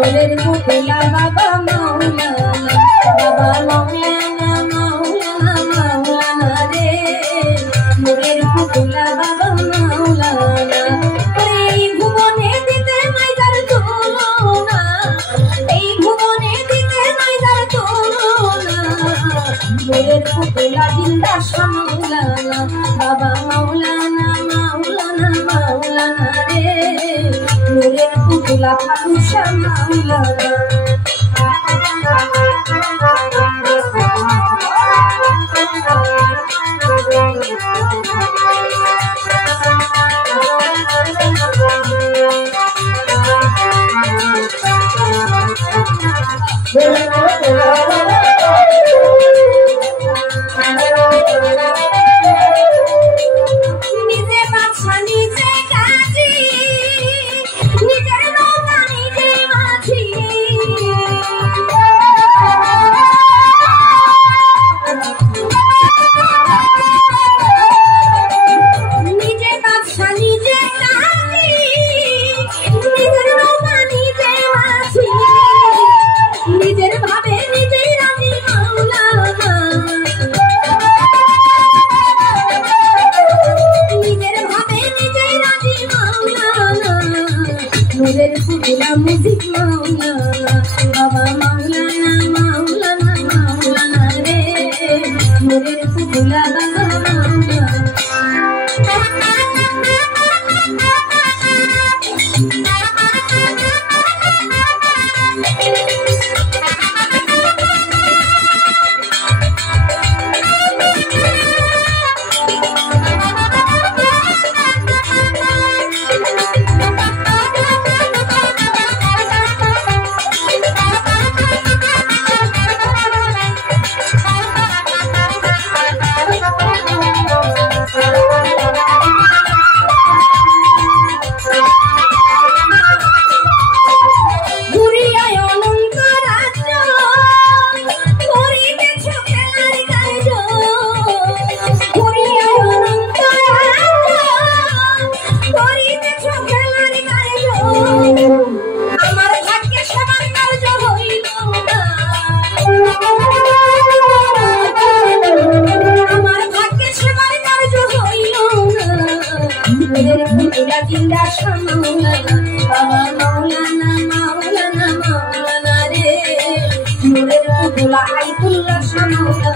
নূরের পুতুলা বাবা মাওলানা, বাবা মাওলানা মাওলানা মাওলানা রে, নূরের পুতুলা বাবা মাওলানা। এই ভুবনে দিতে নাই তার তুলনা, এই ভুবনে দিতে নাই তার তুলনা, নূরের পুতুলা জিন্দা মাওলানা, বাবা মাওলানা মাওলানা মাওলানা রে, নূরের পুতুলা ফালুসা মাওলানা। নিজে বাদশা নিজে কাজী, নিজের নৌকা নিজে মাঝি, নিজে বাদশা নিজে কাজী, নিজের নৌকা নিজে মাঝি, নিজের ভাবে নিজেই রাজি মাওলানা, নিজের ভাবে নিজেই রাজি মাওলানা, নূরের পুতুলা মুজিব মাওলানা, বাবা মাওলানা মাওলানা মাওলানা রে, নূরের পুতুলা বাবা মাওলানা। আমার ভাগ্যে সবার কার্য হইল না, আমার ভাগ্যে সবার কার্য হইল না, নূরের পুতুলা জিন্দা মাওলানা, বাবা মাওলানা মাওলানা মাওলানা রে, নূরের পুতুলা আইতুল্লাহ মাওলানা।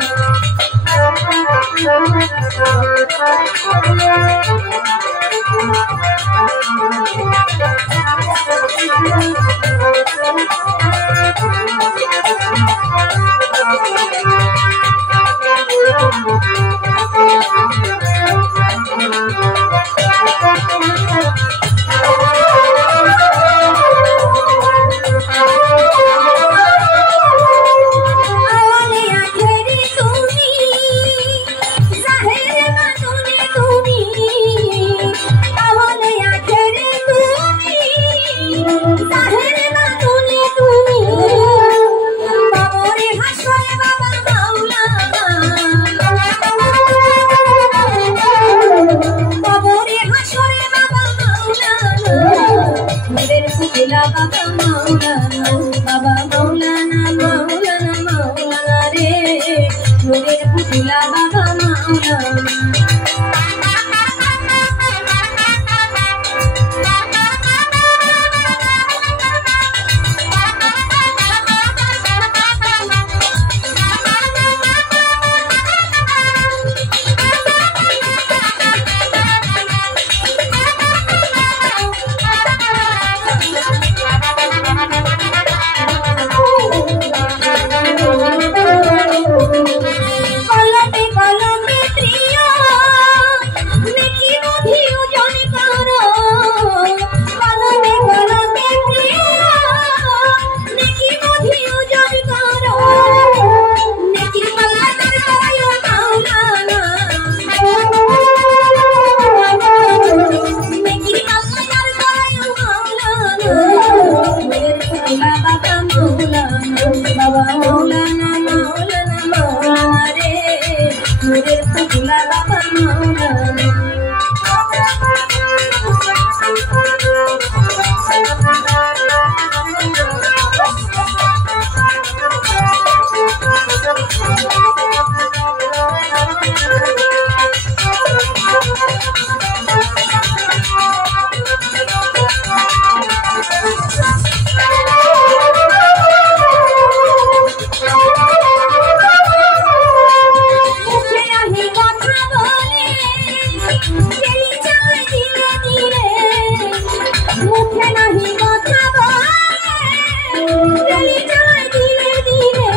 চেলি চায় ধীরে ধীরে মুখে নাহি কথা বলে চেলি চায় ধীরে ধীরে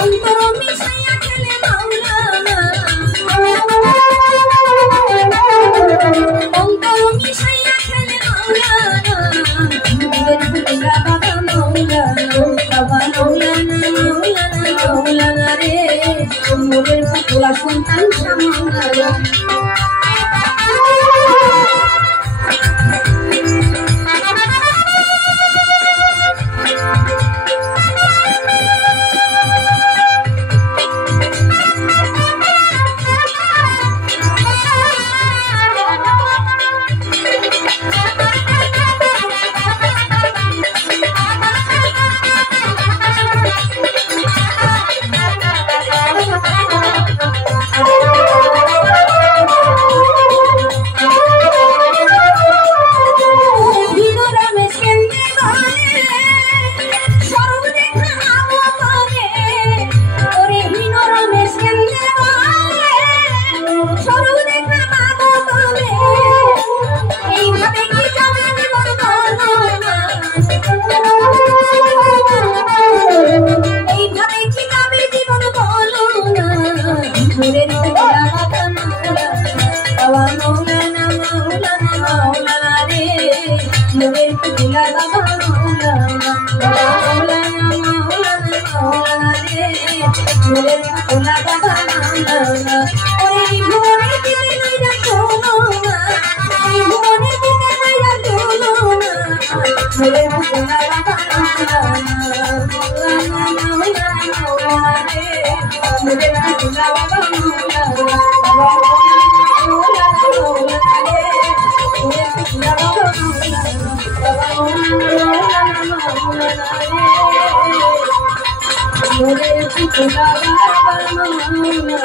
অন্তর মিশাইয়া খেলে মাওলানা অন্তর মিশাইয়া খেলে মাওলানা দিলের পুতলা বাবা মাওলানা বাবা মাওলানা মাওলানা মাওলানা রে মোদের পুতলা সন্তান মাওলানা মোদের পুতলা বাবা মাওলানা মাওলানা মাওলানা মাওলানা রে মোদের পুতলা বাবা মাওলানা ওরে ভুবনে দিতে নইরা শোনো না এই ভুবনে দিতে নইরা শোনো না মোদের পুতলা বাবা মাওলানা মাওলানা মাওলানা মাওলানা রে মোদের পুতলা বাবা মাওলানা মাওলানা মাওলানা রে মোদের পুতলা বাবা মোদের পুতলা বাবা মাওলানা